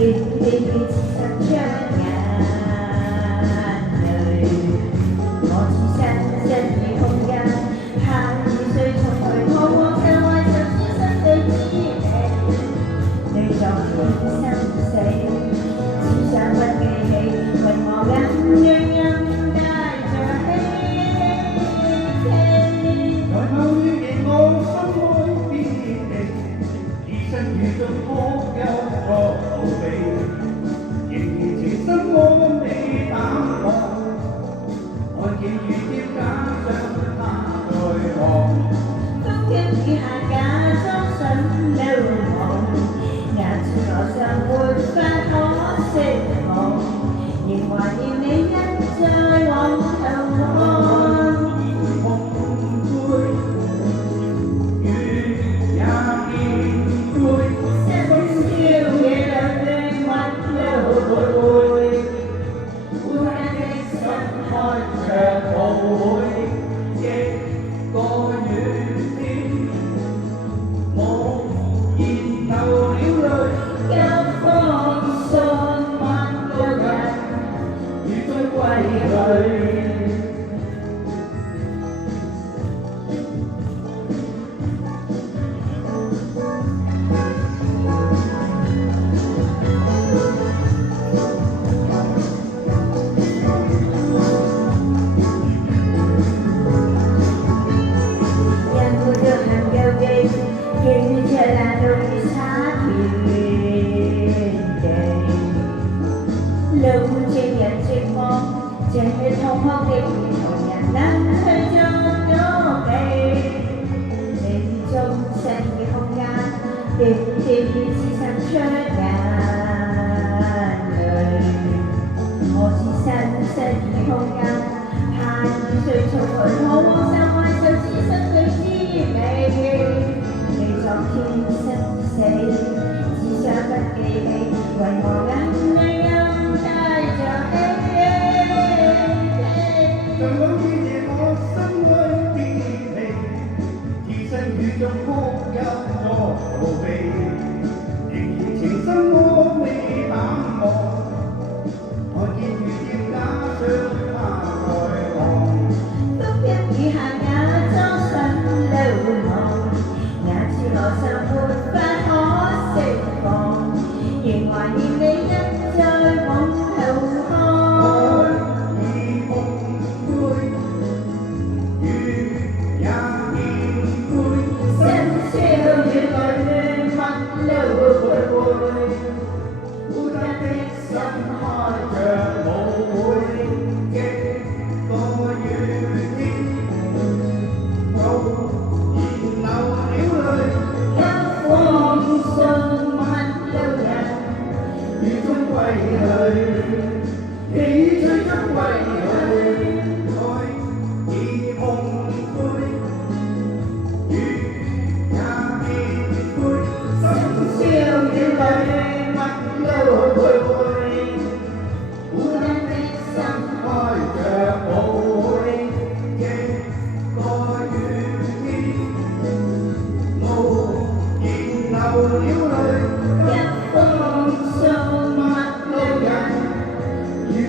tìm chỉ sắp cho ngàn lời một chỉ sẵn dân vì không gan hai rơi trong đời hoang hoang ra ngoài sắp chia sắp tới chi này nơi trong thiên sáng say chỉ ra vẫn ngày ngày vẫn mò gắn nơi ngắm đại trời來後於你我心愛必定，以身與眾惡友作逃避，仍然情深我未膽忘，看見遇見假相他在望。風景雨下假裝想流亡，眼前我尚沒法可釋放，仍懷念你一再往後看。Lưu trên nhật trên mong trên hệ thống hoang đêm thổi nhạc nắng hơi cho gió cây lên trong xanh vì không gian tìm tìm chỉ sáng cho ngàn lời một chỉ xanh xanh vì không gian hai rơi trong đời hoang ra ngoài sân chỉ sân tới chi ngày để trong thiên sân say chỉ ra bất kỳ ngày quay mò gắn像我於這我心裏別離，置身於眾惡友作逃避，仍然情深我未膽忘，看見遇見假相他在望。風一雨下假裝想流亡，眼前我尚沒法可釋放，仍懷念你一再往後看。你最終歸去，愛已空灰，雨也變灰，深宵雨裏乜都徘徊，孤單的心開着無會，亦過雨天，無言流了淚，一封信乜路人。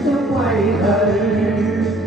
終歸去。